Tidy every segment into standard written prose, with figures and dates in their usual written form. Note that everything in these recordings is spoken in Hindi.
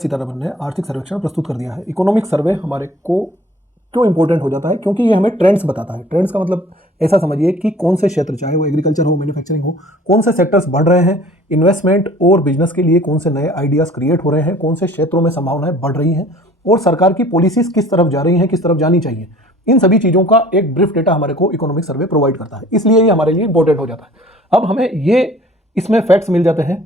सीतारमण ने आर्थिक सर्वेक्षण प्रस्तुत कर दिया है। इकोनॉमिक सर्वे हमारे को क्यों इंपॉर्टेंट हो जाता है? क्योंकि ये हमें ट्रेंड्स बताता है। ट्रेंड्स का मतलब ऐसा समझिए कि कौन से क्षेत्र, चाहे वो एग्रीकल्चर हो, मैन्युफैक्चरिंग हो, कौन से सेक्टर्स बढ़ रहे हैं, इन्वेस्टमेंट और बिजनेस के लिए कौन से नए आइडियाज क्रिएट हो रहे हैं, कौन से क्षेत्रों में संभावनाएं बढ़ रही हैं और सरकार की पॉलिसीज किस तरफ जा रही हैं, किस तरफ जानी चाहिए। इन सभी चीज़ों का एक ब्रीफ डेटा हमारे को इकोनॉमिक सर्वे प्रोवाइड करता है, इसलिए ये हमारे लिए इंपॉर्टेंट हो जाता है। अब हमें ये इसमें फैक्ट्स मिल जाते हैं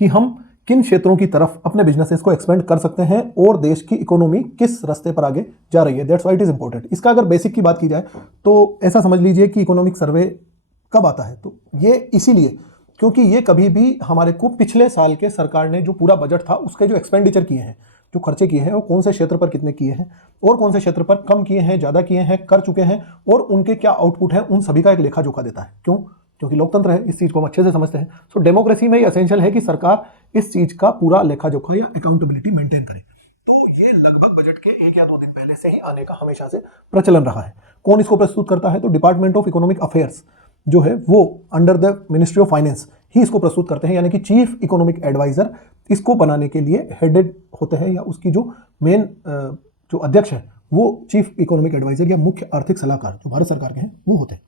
कि हम किन क्षेत्रों की तरफ अपने बिजनेसेस को एक्सपेंड कर सकते हैं और देश की इकोनॉमी किस रास्ते पर आगे जा रही है। That's why it is important. इसका अगर बेसिक की बात की जाए तो ऐसा समझ लीजिए कि इकोनॉमिक सर्वे कब आता है, तो ये इसीलिए क्योंकि ये कभी भी हमारे को पिछले साल के सरकार ने जो पूरा बजट था उसके जो एक्सपेंडिचर किए हैं, जो खर्चे किए हैं, वो कौन से क्षेत्र पर कितने किए हैं और कौन से क्षेत्र पर कम किए हैं, ज़्यादा किए हैं, कर चुके हैं और उनके क्या आउटपुट है, उन सभी का एक लेखा जोखा देता है। क्यों? क्योंकि लोकतंत्र है, इस चीज़ को हम अच्छे से समझते हैं। सो डेमोक्रेसी में ये एसेंशियल है कि सरकार इस चीज़ का पूरा लेखा जोखा या अकाउंटेबिलिटी मेंटेन करे। तो ये लगभग बजट के 1 या 2 दिन पहले से ही आने का हमेशा से प्रचलन रहा है। कौन इसको प्रस्तुत करता है? तो डिपार्टमेंट ऑफ इकोनॉमिक अफेयर्स जो है वो under the ministry of finance ही इसको प्रस्तुत करते हैं, यानी कि चीफ इकोनॉमिक एडवाइजर इसको बनाने के लिए हेडेड होते हैं, या उसकी जो मेन जो अध्यक्ष है वो चीफ इकोनॉमिक एडवाइजर या मुख्य आर्थिक सलाहकार जो भारत सरकार के हैं वो होते हैं।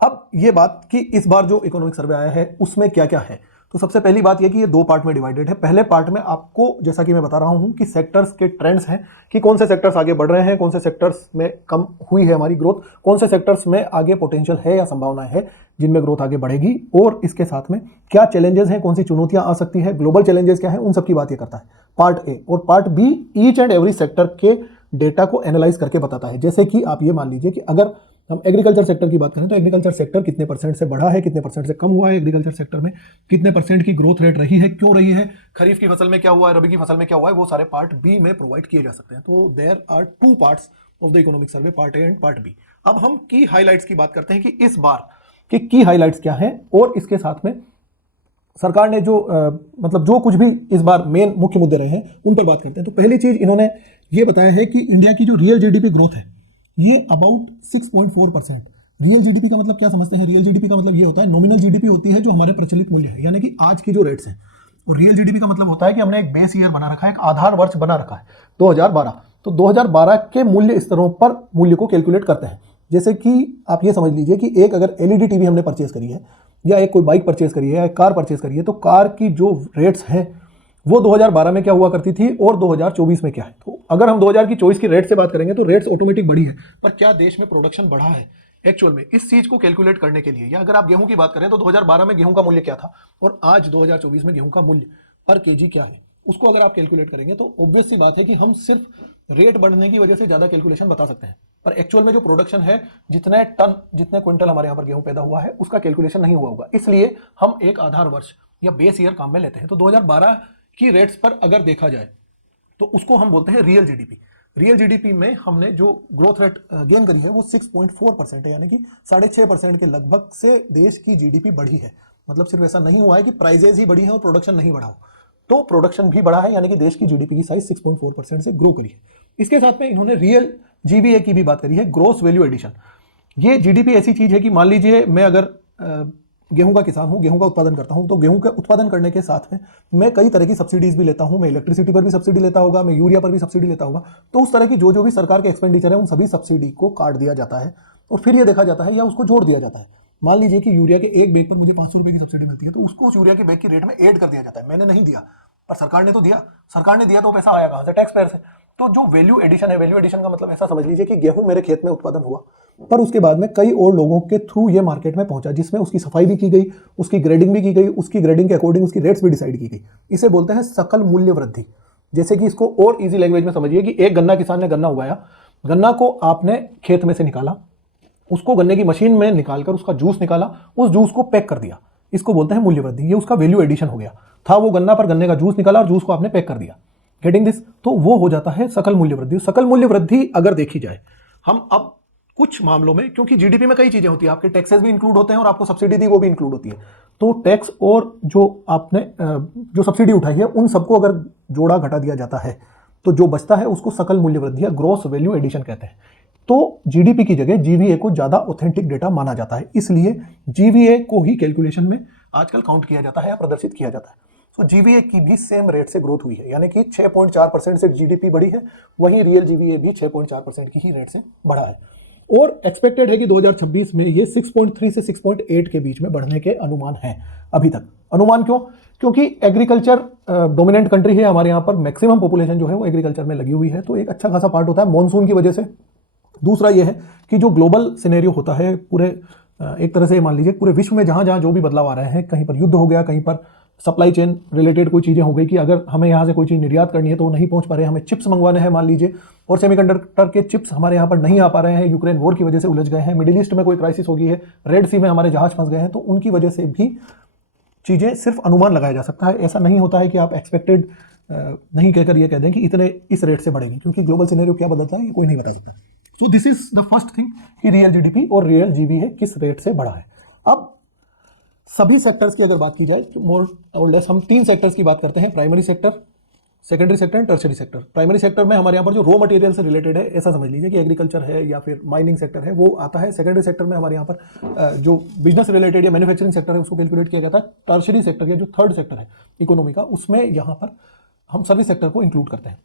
अब ये बात कि इस बार जो इकोनॉमिक सर्वे आया है उसमें क्या क्या है, तो सबसे पहली बात यह कि ये 2 पार्ट में डिवाइडेड है। पहले पार्ट में आपको जैसा कि मैं बता रहा हूं कि सेक्टर्स के ट्रेंड्स हैं कि कौन से सेक्टर्स आगे बढ़ रहे हैं, कौन से सेक्टर्स में कम हुई है हमारी ग्रोथ, कौन से सेक्टर्स में आगे पोटेंशियल है या संभावनाएं है जिनमें ग्रोथ आगे बढ़ेगी, और इसके साथ में क्या चैलेंजेस हैं, कौन सी चुनौतियां आ सकती है, ग्लोबल चैलेंजेस क्या है, उन सब की बात ये करता है पार्ट ए। और part B each and every sector के डेटा को एनालाइज करके बताता है। जैसे कि आप ये मान लीजिए कि अगर हम एग्रीकल्चर सेक्टर की बात करें तो एग्रीकल्चर सेक्टर कितने परसेंट से बढ़ा है, कितने परसेंट से कम हुआ है, एग्रीकल्चर सेक्टर में कितने परसेंट की ग्रोथ रेट रही है, क्यों रही है, खरीफ की फसल में क्या हुआ है, रबी की फसल में क्या हुआ है, वो सारे पार्ट बी में प्रोवाइड किए जा सकते हैं। तो there are 2 parts of the economic survey, part A and part B. अब हम की हाईलाइट्स की बात करते हैं कि इस बार की हाईलाइट्स क्या है और इसके साथ में सरकार ने जो मतलब जो कुछ भी इस बार मेन मुख्य मुद्दे रहे हैं उन पर बात करते हैं। तो पहली चीज इन्होंने ये बताया है कि इंडिया की जो रियल जीडीपी ग्रोथ है ये अबाउट 6.4%। रियल जीडीपी का मतलब क्या समझते हैं? रियल जीडीपी का मतलब ये होता है, नॉमिनल जीडीपी होती है जो हमारे प्रचलित मूल्य है, यानी कि आज की जो रेट्स है, और रियल जीडीपी का मतलब होता है कि हमने एक बेस ईयर बना रखा है, एक आधार वर्ष बना रखा है 2012। तो 2012 के मूल्य स्तरों पर मूल्य को कैलकुलेट करते हैं। जैसे कि आप ये समझ लीजिए कि एक अगर एलईडी टीवी हमने परचेज करी है, या एक कोई बाइक परचेज करी है, या एक कार परचेज करी है, तो कार की जो रेट्स हैं वो 2012 में क्या हुआ करती थी और 2024 में क्या है। तो अगर हम 2024 की रेट से बात करेंगे तो रेट्स ऑटोमेटिक बढ़ी है, पर क्या देश में प्रोडक्शन बढ़ा है एक्चुअल में? इस चीज को कैलकुलेट करने के लिए, या अगर आप गेहूं की बात करें तो 2012 में गेहूं का मूल्य क्या था और आज 2024 में गेहूं का मूल्य पर केजी क्या है, उसको अगर आप कैलकुलेट करेंगे तो ऑब्वियस सी बात है कि हम सिर्फ रेट बढ़ने की वजह से ज्यादा कैलकुलेशन बता सकते हैं, पर एक्चुअल में जो प्रोडक्शन है, जितने टन, जितने क्विंटल हमारे यहाँ पर गेहूं पैदा हुआ है उसका कैलकुलेशन नहीं हुआ होगा। इसलिए हम एक आधार वर्ष या बेस ईयर काम में लेते हैं। तो 2012 की रेट्स पर अगर देखा जाए तो उसको हम बोलते हैं रियल जीडीपी। रियल जीडीपी में हमने जो ग्रोथ रेट गेन करी है वो 6.4% है, यानी कि 6.5% के लगभग से देश की जीडीपी बढ़ी है। मतलब सिर्फ ऐसा नहीं हुआ है कि प्राइजेज ही बढ़ी है और प्रोडक्शन नहीं बढ़ा हो, तो प्रोडक्शन भी बढ़ा है, यानी कि देश की जीडीपी की साइज 6.4% से ग्रो करी है। इसके साथ में इन्होंने रियल जीवीए की भी बात करी है, ग्रोस वैल्यू एडिशन। ये जीडीपी ऐसी चीज है कि मान लीजिए मैं अगर गेहूं का किसान हूं, गेहूं का उत्पादन करता हूं, तो गेहूं का उत्पादन करने के साथ में मैं कई तरह की सब्सिडीज भी लेता हूं। मैं इलेक्ट्रिसिटी पर भी सब्सिडी लेता होगा, मैं यूरिया पर भी सब्सिडी लेता होगा। तो उस तरह की जो भी सरकार के एक्सपेंडिचर है उन सभी सब्सिडी को काट दिया जाता है और फिर यह देखा जाता है या उसको जोड़ दिया जाता है। मान लीजिए कि यूरिया के एक बैग पर मुझे 500 रुपए की सब्सिडी मिलती है, तो उसको उस यूरिया के बैग की रेट में ऐड कर दिया जाता है। मैंने नहीं दिया, पर सरकार ने तो दिया। सरकार ने दिया तो पैसा आया कहां से? टैक्स पेयर से। तो जो वैल्यू एडिशन है, वैल्यू एडिशन का मतलब ऐसा समझ लीजिए कि गेहूं मेरे खेत में उत्पादन हुआ, पर उसके बाद में कई और लोगों के थ्रू ये मार्केट में पहुंचा, जिसमें उसकी सफाई भी की गई, उसकी ग्रेडिंग भी की गई, उसकी ग्रेडिंग के अकॉर्डिंग उसकी रेट्स भी डिसाइड की गई। इसे बोलते हैं सकल मूल्य वृद्धि। जैसे कि इसको और इजी लैंग्वेज में समझिए कि एक गन्ना किसान ने गन्ना उगाया, गन्ना को आपने खेत में से निकाला, उसको गन्ने की मशीन में निकालकर उसका जूस निकाला, उस जूस को पैक कर दिया, इसको बोलते हैं मूल्य वृद्धि। ये उसका वैल्यू एडिशन हो गया। था वो गन्ना, पर गन्ने का जूस निकाला और जूस को आपने पैक कर दिया। Getting this? तो वो हो जाता है सकल मूल्य वृद्धि। सकल मूल्य वृद्धि अगर देखी जाए, हम अब कुछ मामलों में, क्योंकि जीडीपी में कई चीजें होती है, आपके टैक्सेस भी इंक्लूड होते हैं और आपको सब्सिडी दी वो भी इंक्लूड होती है, तो टैक्स और जो आपने जो सब्सिडी उठाई है उन सबको अगर जोड़ा घटा दिया जाता है तो जो बचता है उसको सकल मूल्य वृद्धि या ग्रॉस वैल्यू एडिशन कहते हैं। तो जीडीपी की जगह जीवीए को ज्यादा ऑथेंटिक डेटा माना जाता है, इसलिए जीवीए को ही कैलकुलेशन में आजकल काउंट किया जाता है या प्रदर्शित किया जाता है। सो जीवीए की भी सेम रेट से ग्रोथ हुई है, यानी कि 6.4% से जीडीपी बढ़ी है, वहीं रियल जीवीए भी 6.4% की ही रेट से बढ़ा है। और एक्सपेक्टेड है कि 2026 में ये 6.3 से 6.8 के बीच में बढ़ने के अनुमान हैं अभी तक। अनुमान क्यों? क्योंकि एग्रीकल्चर डोमिनेंट कंट्री है, हमारे यहाँ पर मैक्सिमम पॉपुलेशन जो है वो एग्रीकल्चर में लगी हुई है, तो एक अच्छा खासा पार्ट होता है मॉनसून की वजह से। दूसरा ये है कि जो ग्लोबल सिनेरियो होता है पूरे एक तरह से मान लीजिए पूरे विश्व में जहाँ जहाँ जो भी बदलाव आ रहे हैं, कहीं पर युद्ध हो गया, कहीं पर सप्लाई चेन रिलेटेड कोई चीज़ें हो गई कि अगर हमें यहाँ से कोई चीज़ निर्यात करनी है तो वो नहीं पहुँच पा रहे हैं, हमें चिप्स मंगवाने हैं मान लीजिए, और सेमीकंडक्टर के चिप्स हमारे यहाँ पर नहीं आ पा रहे हैं, यूक्रेन वॉर की वजह से उलझ गए हैं, मिडिल ईस्ट में कोई क्राइसिस हो गई है, रेड सी में हमारे जहाज फंस गए हैं, तो उनकी वजह से भी चीज़ें सिर्फ अनुमान लगाया जा सकता है। ऐसा नहीं होता है कि आप एक्सपेक्टेड नहीं कहकर ये कह दें कि इतने इस रेट से बढ़ेगी, क्योंकि ग्लोबल सिनेरियो क्या बदलता है ये कोई नहीं बता सकता। So this is the first thing कि रियल जीडीपी और रियल जीवीए किस रेट से बढ़ा है। अब सभी सेक्टर्स की अगर बात की जाए, मोर और लेस हम 3 सेक्टर्स की बात करते हैं, primary sector, secondary sector and tertiary sector. Primary sector में हमारे यहाँ पर जो रॉ मटेरियल से रिलेटेड है, ऐसा समझ लीजिए कि एग्रीकल्चर है या फिर माइनिंग सेक्टर है, वो आता है। सेकेंडरी सेक्टर में हमारे यहाँ पर जो बिजनेस रिलेटेड या मैन्युफैक्चरिंग सेक्टर है उसको कैलकुलेट किया जाता है। टर्शरी सेक्टर या जो थर्ड सेक्टर है इकोनॉमी का, उसमें यहाँ पर हम सर्विस सेक्टर को इंक्लूड करते हैं।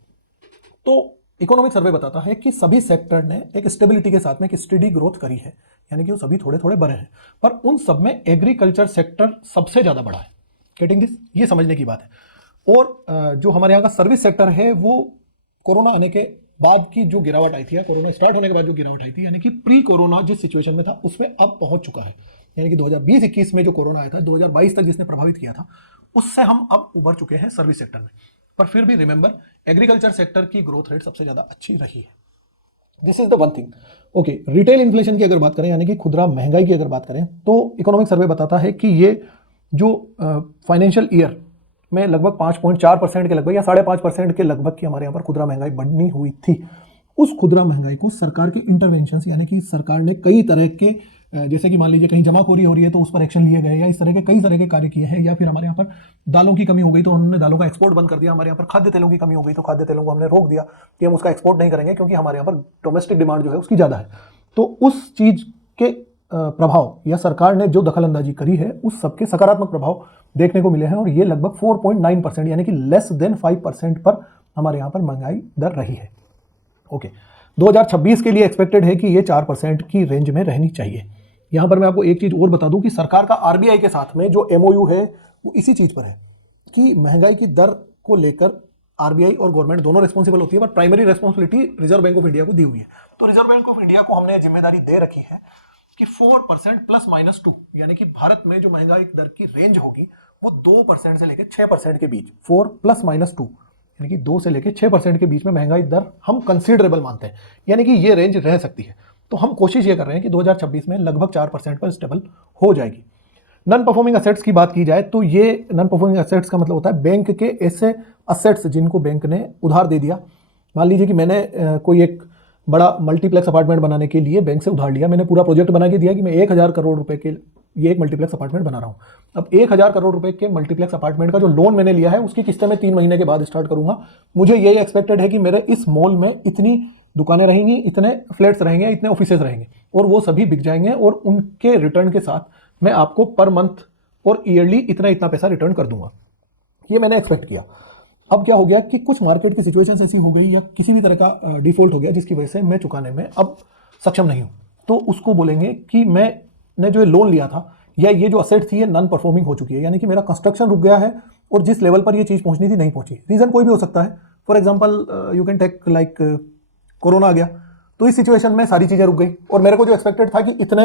तो इकोनॉमिक सर्वे बताता है कि सभी सेक्टर ने एक स्टेबिलिटी के साथ में एक स्टेडी ग्रोथ करी है, यानी कि वो सभी थोड़े थोड़े बढ़े हैं, पर उन सब में एग्रीकल्चर सेक्टर सबसे ज्यादा बढ़ा है। गेटिंग दिस, ये समझने की बात है। और जो हमारे यहाँ का सर्विस सेक्टर है वो कोरोना आने के बाद की जो गिरावट आई थी या कोरोना स्टार्ट होने के बाद जो गिरावट आई थी, यानी कि प्री कोरोना जिस सिचुएशन में था उसमें अब पहुंच चुका है। यानी कि 2020-21 में जो कोरोना आया था, 2022 तक जिसने प्रभावित किया था, उससे हम अब उबर चुके हैं सर्विस सेक्टर में। पर फिर भी रिमेंबर, एग्रीकल्चर सेक्टर की ग्रोथ रेट सबसे ज्यादा अच्छी रही है। This is the one thing. Okay, retail inflation की अगर बात करें, यानी कि खुदरा महंगाई की अगर बात करें, तो इकोनॉमिक सर्वे बताता है कि ये जो फाइनेंशियल ईयर में लगभग 5.4% के लगभग या 5.5% के लगभग की हमारे यहाँ पर खुदरा महंगाई बढ़नी हुई थी। उस खुदरा महंगाई को सरकार के इंटरवेंशन, यानी कि सरकार ने कई तरह के जैसे कि मान लीजिए कहीं जमाखोरी हो रही है तो उस पर एक्शन लिए गए, या इस तरह के कई तरह के कार्य किए हैं, या फिर हमारे यहाँ पर दालों की कमी हो गई तो उन्होंने दालों का एक्सपोर्ट बंद कर दिया, हमारे यहाँ पर खाद्य तेलों की कमी हो गई तो खाद्य तेलों को हमने रोक दिया कि हम उसका एक्सपोर्ट नहीं करेंगे क्योंकि हमारे यहाँ पर डोमेस्टिक डिमांड जो है उसकी ज़्यादा है। तो उस चीज़ के प्रभाव या सरकार ने जो दखल अंदाजी करी है उस सबके सकारात्मक प्रभाव देखने को मिले हैं, और ये लगभग 4.9% यानी कि लेस देन 5% पर हमारे यहाँ पर महंगाई दर रही है। ओके, 2026 के लिए एक्सपेक्टेड है कि ये 4% की रेंज में रहनी चाहिए। यहाँ पर मैं आपको एक चीज़ और बता दूं कि सरकार का आरबीआई के साथ में जो एमओयू है वो इसी चीज़ पर है कि महंगाई की दर को लेकर आरबीआई और गवर्नमेंट दोनों रिस्पॉन्सिबल होती है, but primary responsibility reserve bank of India को दी हुई है। तो रिजर्व बैंक ऑफ इंडिया को हमने जिम्मेदारी दे रखी है कि 4% ±2, यानी कि भारत में जो महंगाई दर की रेंज होगी वो 2% से लेकर 6% के बीच, 4 ±2 यानी कि 2 से लेकर 6% के बीच में महंगाई दर हम कंसीडरेबल मानते हैं, यानी कि ये रेंज रह सकती है। तो हम कोशिश ये कर रहे हैं कि 2026 में लगभग 4% पर स्टेबल हो जाएगी। नॉन परफॉर्मिंग असेट्स की बात की जाए तो ये नॉन परफॉर्मिंग असेट्स का मतलब होता है बैंक के ऐसे असेट्स जिनको बैंक ने उधार दे दिया। मान लीजिए कि मैंने कोई एक बड़ा मल्टीप्लेक्स अपार्टमेंट बनाने के लिए बैंक से उधार लिया, मैंने पूरा प्रोजेक्ट बना के दिया कि मैं 1000 करोड़ रुपए के ये एक मल्टीप्लेक्स अपार्टमेंट बना रहा हूँ। अब 1000 करोड़ रुपए के मल्टीप्लेक्स अपार्टमेंट का जो लोन मैंने लिया है उसकी किस्तें मैं 3 महीने के बाद स्टार्ट करूंगा। मुझे ये एक्सपेक्टेड है कि मेरे इस मॉल में इतनी दुकानें रहेंगी, इतने फ्लैट्स रहेंगे, इतने ऑफिसेज रहेंगे, और वो सभी बिक जाएंगे, और उनके रिटर्न के साथ मैं आपको पर मंथ और ईयरली इतना इतना पैसा रिटर्न कर दूंगा। ये मैंने एक्सपेक्ट किया। अब क्या हो गया कि कुछ मार्केट की सिचुएशन ऐसी हो गई या किसी भी तरह का डिफॉल्ट हो गया जिसकी वजह से मैं चुकाने में अब सक्षम नहीं हूं, तो उसको बोलेंगे कि मैंने जो लोन लिया था या ये जो असेट थी ये नॉन परफॉर्मिंग हो चुकी है, यानी कि मेरा कंस्ट्रक्शन रुक गया है और जिस लेवल पर ये चीज़ पहुंचनी थी नहीं पहुंची। रीजन कोई भी हो सकता है। For example you can take like corona आ गया, तो इस सिचुएशन में सारी चीज़ें रुक गई और मेरे को जो एक्सपेक्टेड था कि इतने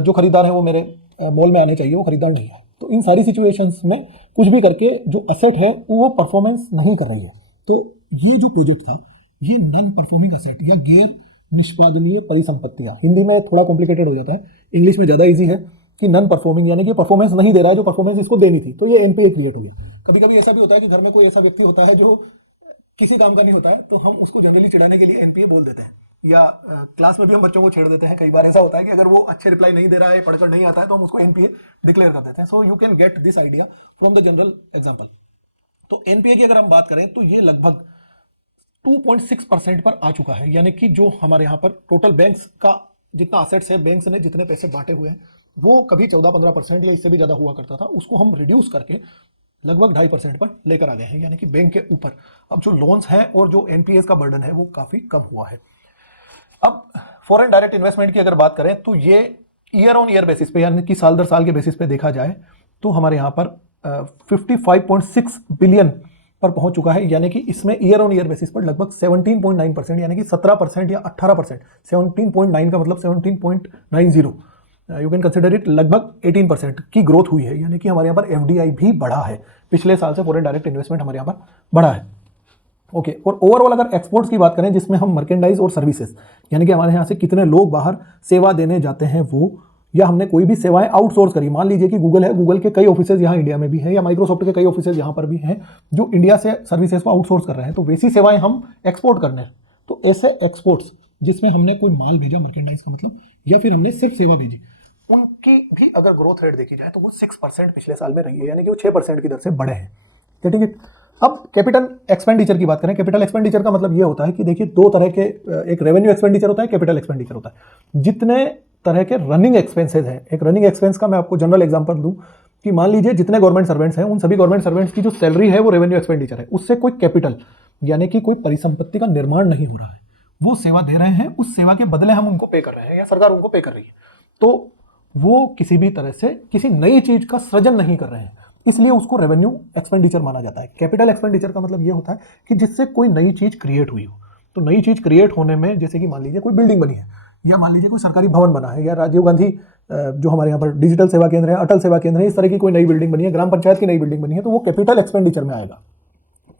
जो खरीदार हैं वो मेरे मॉल में आने चाहिए, वो खरीदार नहीं है। तो इन सारी सिचुएशंस में कुछ भी करके जो असेट है वो परफॉर्मेंस नहीं कर रही है। तो ये जो प्रोजेक्ट था ये नॉन परफॉर्मिंग असेट या गैर निष्पादनीय परिसंपत्तियां, हिंदी में थोड़ा कॉम्प्लिकेटेड हो जाता है, इंग्लिश में ज़्यादा ईजी है कि नॉन परफॉर्मिंग यानी कि परफॉर्मेंस नहीं दे रहा है जो परफॉर्मेंस इसको देनी थी, तो ये एनपीए क्रिएट हो गया। कभी कभी ऐसा भी होता है कि घर में कोई ऐसा व्यक्ति होता है जो किसी काम का नहीं होता है, तो हम उसको जनरली चिढ़ाने के लिए एनपीए बोल देते हैं, या क्लास में भी हम बच्चों को छेड़ देते हैं। कई बार ऐसा होता है कि अगर वो अच्छे रिप्लाई नहीं दे रहा है, पढ़कर नहीं आता है, तो हम उसको एनपीए डिक्लेयर कर देते हैं। सो you can get this idea from the general example. तो एनपीए की अगर हम बात करें तो ये लगभग 2.6% पर आ चुका है, यानी कि जो हमारे यहाँ पर टोटल बैंक्स का जितना असेट्स है, बैंक्स ने जितने पैसे बांटे हुए हैं वो कभी 14-15% या इससे भी ज़्यादा हुआ करता था, उसको हम रिड्यूस करके लगभग 2.5% पर लेकर आ गए हैं, यानी कि बैंक के ऊपर अब जो लोन्स हैं और जो एनपीएस का बर्डन है वो काफी कम हुआ है। अब फॉरेन डायरेक्ट इन्वेस्टमेंट की अगर बात करें तो ये ईयर ऑन ईयर बेसिस पे, यानी कि साल दर साल के बेसिस पे देखा जाए तो हमारे यहाँ पर 55.6 बिलियन पर पहुंच चुका है, यानी कि इसमें ईयर ऑन ईयर बेसिस पर लगभग 17.9%, यानी कि 17% या 18%, 17.9 का मतलब 17.90, यू कैन कंसिडर इट, लगभग 18% की ग्रोथ हुई है, यानी कि हमारे यहाँ पर एफडीआई भी बढ़ा है। पिछले साल से फॉरेन डायरेक्ट इन्वेस्टमेंट हमारे यहाँ पर बढ़ा है। ओके, और ओवरऑल अगर एक्सपोर्ट्स की बात करें जिसमें हम मर्केंडाइज और सर्विसेज, यानी कि हमारे यहाँ से कितने लोग बाहर सेवा देने जाते हैं वो, या हमने कोई भी सेवाएं आउटसोर्स करी, मान लीजिए कि गूगल है, गूगल के कई ऑफिसेज यहाँ इंडिया में भी हैं, या माइक्रोसॉफ्ट के कई ऑफिसेज यहाँ पर भी हैं जो इंडिया से सर्विसेज को आउटसोर्स कर रहे हैं, तो वैसी सेवाएं हम एक्सपोर्ट करने हैं। तो ऐसे एक्सपोर्ट्स जिसमें हमने कोई माल भेजा, मर्केंडाइज का मतलब, या फिर हमने सिर्फ सेवा भेजी, उनकी भी अगर ग्रोथ रेट देखी जाए तो वो 6% पिछले साल में रही है, यानी कि वो 6% की दर से बढ़े हैं। ठीक है। अब कैपिटल एक्सपेंडिचर की बात करें, कैपिटल एक्सपेंडिचर का मतलब ये होता है कि देखिए दो तरह के, एक रेवेन्यू एक्सपेंडिचर होता है, कैपिटल एक्सपेंडिचर होता है। जितने तरह के रनिंग एक्सपेंसेज हैं, एक रनिंग एक्सपेंस का मैं आपको जनरल एग्जांपल दूं कि मान लीजिए जितने गवर्नमेंट सर्वेंट्स हैं उन सभी गवर्नमेंट सर्वेंट्स की जो सैलरी है वो रेवेन्यू एक्सपेंडिचर है, उससे कोई कैपिटल यानी कि कोई परिसंपत्ति का निर्माण नहीं हो रहा है, वो सेवा दे रहे हैं, उस सेवा के बदले हम उनको पे कर रहे हैं या सरकार उनको पे कर रही है, तो वो किसी भी तरह से किसी नई चीज का सृजन नहीं कर रहे हैं, इसलिए उसको रेवेन्यू एक्सपेंडिचर माना जाता है। कैपिटल एक्सपेंडिचर का मतलब ये होता है कि जिससे कोई नई चीज क्रिएट हुई हो, तो नई चीज क्रिएट होने में जैसे कि मान लीजिए कोई बिल्डिंग बनी है, या मान लीजिए कोई सरकारी भवन बना है, या राजीव गांधी जो हमारे यहाँ पर डिजिटल सेवा केंद्र है, अटल सेवा केंद्र है, इस तरह की कोई नई बिल्डिंग बनी है, ग्राम पंचायत की नई बिल्डिंग बनी है, तो वो कैपिटल एक्सपेंडिचर में आएगा।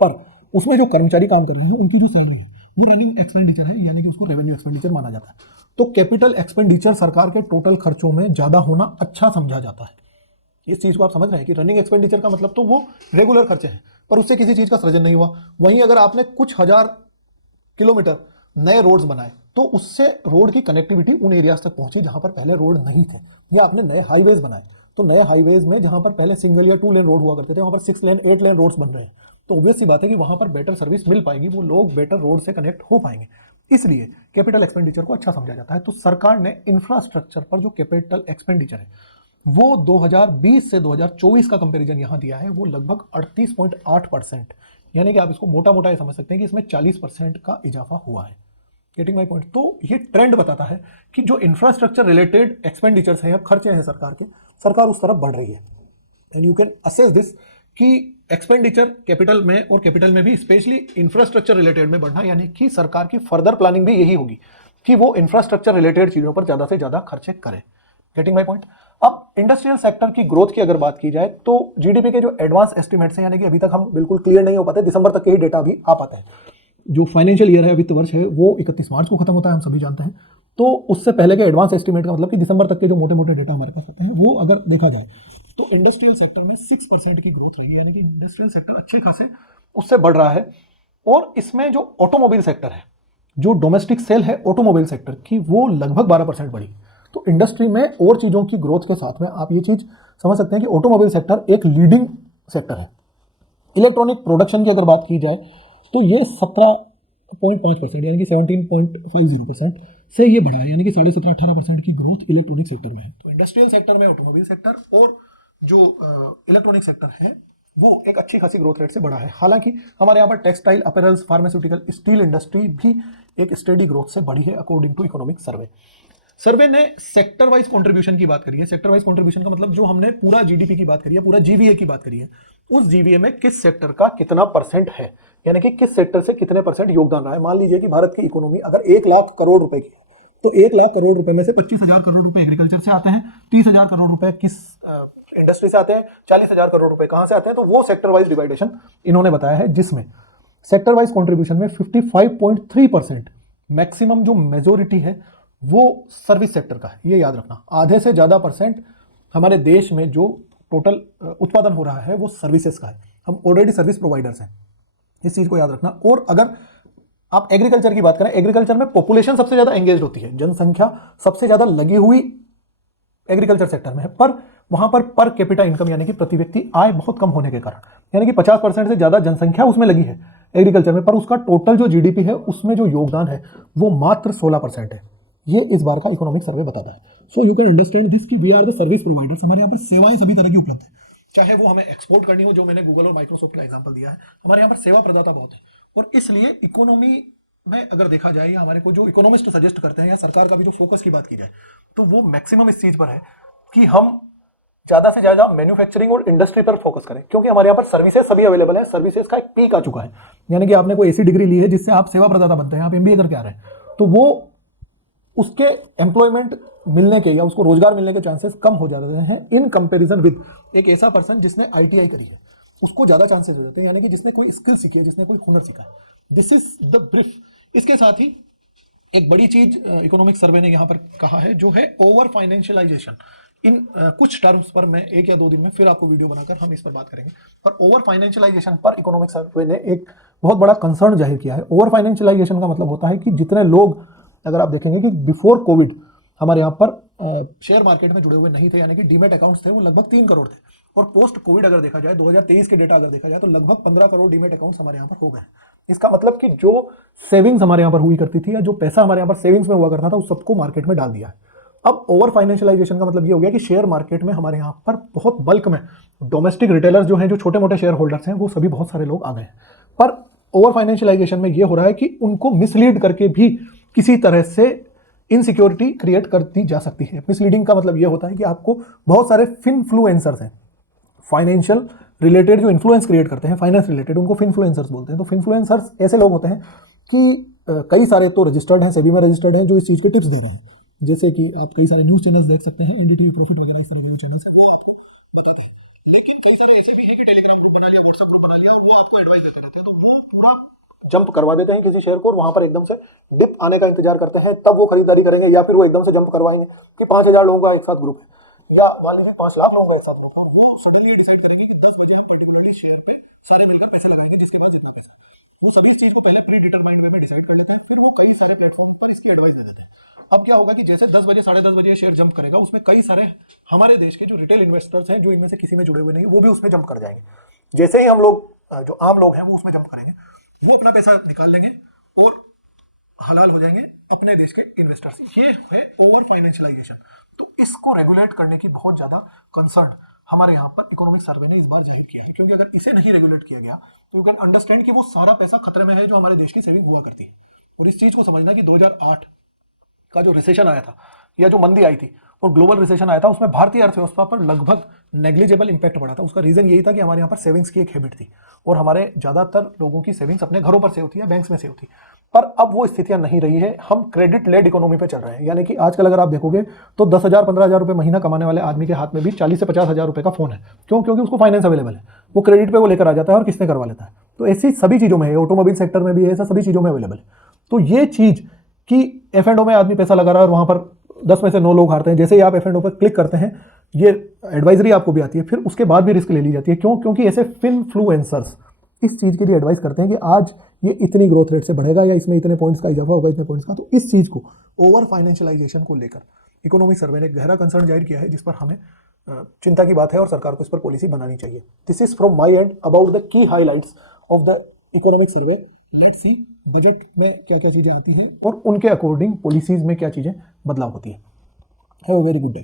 पर उसमें जो कर्मचारी काम कर रहे हैं उनकी जो सैलरी है वो रनिंग एक्सपेंडिचर है, यानी कि उसको रेवेन्यू एक्सपेंडिचर माना जाता है। तो कैपिटल एक्सपेंडिचर सरकार के टोटल खर्चों में ज्यादा होना अच्छा समझा जाता है। इस चीज को आप समझ रहे हैं कि रनिंग एक्सपेंडिचर का मतलब तो वो रेगुलर खर्चे हैं, पर उससे किसी चीज का सृजन नहीं हुआ। वहीं अगर आपने कुछ हजार किलोमीटर नए रोड्स बनाए तो उससे रोड की कनेक्टिविटी उन एरियाज तक पहुंची जहां पर पहले रोड नहीं थे, या आपने नए हाईवेज बनाए, तो नए हाईवेज में जहां पर पहले सिंगल या 2 लेन रोड हुआ करते थे वहां पर 6 लेन 8 लेन रोड्स बन रहे हैं, तो ऑब्वियस सी बात है कि वहां पर बेटर सर्विस मिल पाएगी, वो लोग बेटर रोड से कनेक्ट हो पाएंगे, इसलिए कैपिटल एक्सपेंडिचर को अच्छा समझा जाता है। तो सरकार ने इंफ्रास्ट्रक्चर पर जो कैपिटल एक्सपेंडिचर है वो 2020 से 2024 का कंपैरिजन यहां दिया है, वो लगभग 38.8%, यानी कि आप इसको मोटा मोटा ये समझ सकते हैं कि इसमें 40% का इजाफा हुआ है। Getting my point. तो ये ट्रेंड बताता है कि जो इंफ्रास्ट्रक्चर रिलेटेड एक्सपेंडिचर्स हैं या खर्चे हैं सरकार के, सरकार उस तरफ बढ़ रही है। And you can assess this कि एक्सपेंडिचर कैपिटल में और कैपिटल में भी स्पेशली इंफ्रास्ट्रक्चर रिलेटेड में बढ़ना, यानी कि सरकार की फर्दर प्लानिंग भी यही होगी कि वो इंफ्रास्ट्रक्चर रिलेटेड चीजों पर ज्यादा से ज्यादा खर्चे करें। Getting my point. अब इंडस्ट्रियल सेक्टर की ग्रोथ की अगर बात की जाए तो जीडीपी के जो एडवांस एस्टिमेट्स हैं, यानी कि अभी तक हम बिल्कुल क्लियर नहीं हो पाते, दिसंबर तक के ही डेटा अभी आ पाते हैं। जो फाइनेंशियल ईयर है, वित्त वर्ष है, वो 31 मार्च को खत्म होता है, हम सभी जानते हैं। तो उससे पहले के एडवांस एस्टिमेट का मतलब कि दिसंबर तक के जो मोटे मोटे डेटा हमारे पास आते हैं, वो अगर देखा जाए तो इंडस्ट्रियल सेक्टर में 6% की ग्रोथ रही है, यानी कि इंडस्ट्रियल सेक्टर अच्छे खासे उससे बढ़ रहा है। और इसमें जो ऑटोमोबाइल सेक्टर है, जो डोमेस्टिक सेल है ऑटोमोबाइल सेक्टर की, वो लगभग 12% बढ़ी। तो इंडस्ट्री में और चीजों की ग्रोथ के साथ में आप ये चीज समझ सकते हैं कि ऑटोमोबाइल सेक्टर एक लीडिंग सेक्टर है। इलेक्ट्रॉनिक प्रोडक्शन की अगर बात की जाए तो ये 17.5%, यानी कि 17.50% से ये बढ़ा है, यानी कि 17.5-18% की ग्रोथ इलेक्ट्रॉनिक सेक्टर में है। तो इंडस्ट्रियल सेक्टर में ऑटोमोबाइल सेक्टर और जो इलेक्ट्रॉनिक सेक्टर है वो एक अच्छी खासी ग्रोथ रेट से बढ़ा है। हालांकि हमारे यहाँ पर textile, apparels, pharmaceutical, steel industry भी एक स्टेडी ग्रोथ से बढ़ी है अकॉर्डिंग टू इकोनॉमिक सर्वे। सर्वे ने सेक्टर वाइज कंट्रीब्यूशन की बात करी है। सेक्टर वाइज कंट्रीब्यूशन का मतलब जो हमने पूरा जीडीपी की बात करी है, पूरा जीवीए की बात करी है, उस जीवीए में किस सेक्टर का कितना परसेंट है, यानी कि किस सेक्टर से कितने परसेंट योगदान रहा है। मान लीजिए कि भारत की इकोनॉमी अगर 1 लाख करोड़ रुपए की है, तो 1 लाख करोड़ रुपए में से 25,000 करोड़ रुपए एग्रीकल्चर से आते हैं, 30,000 करोड़ रुपए किस इंडस्ट्री से आते हैं, 40,000 करोड़ रुपए कहां से आते हैं, तो वो सेक्टर वाइज डिवाइडेशन इन्होंने बताया है, जिसमें सेक्टर वाइज कंट्रीब्यूशन में 55.3% मैक्सिमम जो मेजोरिटी है वो सर्विस सेक्टर का है। ये याद रखना, आधे से ज्यादा परसेंट हमारे देश में जो टोटल उत्पादन हो रहा है वो सर्विसेज का है। हम ऑलरेडी सर्विस प्रोवाइडर्स हैं, इस चीज को याद रखना। और अगर आप एग्रीकल्चर की बात करें, एग्रीकल्चर में पॉपुलेशन सबसे ज्यादा एंगेज होती है, जनसंख्या सबसे ज्यादा लगी हुई एग्रीकल्चर सेक्टर में है, पर वहां पर कैपिटा इनकम यानी कि प्रति व्यक्ति आय बहुत कम होने के कारण, यानी कि 50% से ज्यादा जनसंख्या उसमें लगी है एग्रीकल्चर में, पर उसका टोटल जो जीडीपी है उसमें जो योगदान है वो मात्र 16% है। ये इस बार का इकोनॉमिक सर्वे बताता है। So you can understand this कि we are the service providers, हमारे यहाँ पर सेवाएं सभी तरह की उपलब्ध है। चाहे वो हमें एक्सपोर्ट करनी हो, जो मैंने गूगल और माइक्रोसॉफ्ट का एग्जांपल दिया है। हमारे यहाँ पर सेवा प्रदाता बहुत है, और इसलिए इकोनॉमी में अगर देखा जाए, या हमारे को जो इकोनॉमिस्ट सजेस्ट करते हैं, या सरकार का भी जो फोकस की बात की जाए, तो वो मैक्सिमम इस चीज पर है कि हम ज्यादा से ज्यादा मैन्युफैक्चरिंग और इंडस्ट्री पर फोकस करें, क्योंकि हमारे यहाँ पर सर्विसेज सभी अवेलेबल है। सर्विसेज का एक पीक आ चुका है, यानी कि आपने कोई ऐसी डिग्री ली है जिससे आप सेवा प्रदाता बनते हैं, आप एमबीए करके आ रहे हैं, तो वो उसके एम्प्लॉयमेंट मिलने के या उसको रोजगार मिलने के चांसेस कम हो जाते हैं इन कंपैरिजन विद एक ऐसा पर्सन जिसने आईटीआई करी है, उसको ज्यादा चांसेस हो जाते हैं, यानी कि जिसने कोई स्किल सीखी है, जिसने कोई हुनर सीखा है। This is the brief. इसके साथ ही एक बड़ी चीज इकोनॉमिक सर्वे ने यहाँ पर कहा है, जो है ओवर फाइनेंशियलाइजेशन। इन कुछ टर्म्स पर मैं 1 या 2 दिन में फिर आपको वीडियो बनाकर हम इस पर बात करेंगे, पर ओवर फाइनेंशियलाइजेशन पर इकोनॉमिक सर्वे ने एक बहुत बड़ा कंसर्न जाहिर किया है। ओवर फाइनेंशियलाइजेशन का मतलब होता है कि जितने लोग, अगर आप देखेंगे कि बिफोर कोविड हमारे यहाँ पर शेयर मार्केट में जुड़े हुए नहीं थे, यानी कि डीमेट अकाउंट्स थे, वो लगभग 3 करोड़ थे, और पोस्ट कोविड अगर देखा जाए 2023 के डेटा अगर देखा जाए तो लगभग 15 करोड़ डीमेट अकाउंट्स हमारे यहाँ पर हो गए। इसका मतलब कि जो सेविंग्स हमारे यहाँ पर हुई करती थी, या जो पैसा हमारे यहाँ पर सेविंग्स में हुआ करता था, उस सबको मार्केट में डाल दिया है। अब ओवर फाइनेंशियलाइजेशन का मतलब ये हो गया कि शेयर मार्केट में हमारे यहाँ पर बहुत बल्क में डोमेस्टिक रिटेलर्स जो हैं, जो छोटे मोटे शेयर होल्डर्स हैं, वो सभी बहुत सारे लोग आ गए हैं। पर ओवर फाइनेंशियलाइजेशन में ये हो रहा है कि उनको मिसलीड करके भी किसी तरह से इनसिक्योरिटी क्रिएट कर दी जा सकती है। मिसलीडिंग का मतलब ये होता है कि आपको बहुत सारे फिनफ्लुएंसर्स हैं, फाइनेंशियल रिलेटेड जो इन्फ्लुएंस क्रिएट करते हैं, फाइनेंस रिलेटेड, उनको फिनफ्लुएंसर्स बोलते हैं। तो फिनफ्लुएंसर्स ऐसे लोग होते हैं कि कई सारे तो रजिस्टर्ड हैं, सेबी में रजिस्टर्ड हैं, जो इस चीज़ के टिप्स दे रहे हैं। जैसे कि आप कई सारे न्यूज़ चैनल्स देख सकते हैं, एनडीटीवी प्रॉफिट वगैरह, इस तरह के चैनल्स हैं, वो आपको बताते हैं। लेकिन कई सारे ऐसे भी है कि टेलीग्राम ग्रुप बना लिया, व्हाट्सएप ग्रुप बना लिया, वो आपको एडवाइस देते रहते हैं, तो वो पूरा जंप करवा देते हैं किसी शेयर को, और वहां पर एकदम से डिप आने का इंतजार करते हैं, तब वो खरीदारी करेंगे, या फिर वो एकदम से जंप करवाएंगे कि 5,000 लोगों का एक साथ ग्रुप है, या मान लीजिए 5 लाख लोगों का एक साथ ग्रुप है, वो सडनली डिसाइड करेंगे कि 10 बजे हम पर्टिकुलरली शेयर पे सारे मिलकर पैसा लगाएंगे, जिसके पास जितना पैसा, वो सभी इस चीज को पहले प्री डिटरमाइंड वे में डिसाइड कर लेते हैं, फिर वो कई सारे प्लेटफॉर्म पर इसकी एडवाइस दे देते हैं। अब क्या होगा कि जैसे 10 बजे 10:30 बजे शेयर जंप करेगा, उसमें कई सारे हमारे देश के जो रिटेल इन्वेस्टर्स हैं, जो इनमें से किसी में जुड़े हुए नहीं, वो भी उसमें जंप कर जाएंगे। जैसे ही हम लोग, जो आम लोग हैं, वो उसमें जंप करेंगे, वो अपना पैसा निकाल लेंगे और हलाल हो जाएंगे अपने देश के इन्वेस्टर्स। ये है ओवर फाइनेंशियलाइजेशन। तो इसको रेगुलेट करने की बहुत ज्यादा कंसर्न हमारे यहाँ पर इकोनॉमिक सर्वे ने इस बार जाहिर किया है, क्योंकि अगर इसे नहीं रेगुलेट किया गया तो यू कैन अंडरस्टैंड कि वो सारा पैसा खतरे में है जो हमारे देश की सेविंग हुआ करती है। और इस चीज को समझना कि 2008 का जो रिसेशन आया था, या जो मंदी आई थी और ग्लोबल रिसेशन आया था, उसमें भारतीय अर्थव्यवस्था पर लगभग नेग्लिजिबल इंपैक्ट पड़ा था। उसका रीजन यही था कि हमारे यहाँ पर सेविंग्स की एक हैबिट थी, और हमारे ज्यादातर लोगों की सेविंग्स अपने घरों पर सेव थी या बैंक्स में सेव थी। पर अब वो स्थितियां नहीं रही है, हम क्रेडिट लेड इकोनॉमी पे चल रहे हैं। यानी कि आजकल अगर आप देखोगे तो 10,000 15,000 रुपए महीना कमाने वाले आदमी के हाथ में भी 40 से 50,000 रुपए का फोन है। क्यों? क्योंकि उसको फाइनेंस अवेलेबल है, वो क्रेडिट पे वो लेकर आ जाता है और किसने करवा लेता है। तो ऐसी सभी चीजों में है, ऑटोमोबाइल सेक्टर में भी है, ऐसा सभी चीजों में अवेलेबल है। तो ये चीज कि F&O में आदमी पैसा लगा रहा है और वहां पर 10 में से 9 लोग हारते हैं, जैसे ही आप F&O पर क्लिक करते हैं, ये एडवाइजरी आपको भी आती है, फिर उसके बाद भी रिस्क ले ली जाती है। क्यों? क्योंकि ऐसे फिनफ्लुएंसर्स इस चीज के लिए एडवाइस करते हैं कि आज ये इतनी ग्रोथ रेट से बढ़ेगा, या इसमें इतने पॉइंट्स का इजाफा होगा, इतने पॉइंट्स का। तो इस चीज को, ओवर फाइनेंशियलाइजेशन को लेकर इकोनॉमिक सर्वे ने गहरा कंसर्न जाहिर किया है, जिस पर हमें चिंता की बात है और सरकार को इस पर पॉलिसी बनानी चाहिए। This is from my and about the key highlights of the economic survey. Let's see budget में क्या क्या चीजें आती हैं और उनके अकॉर्डिंग पॉलिसीज में क्या चीजें बदलाव होती है। Have a very good day.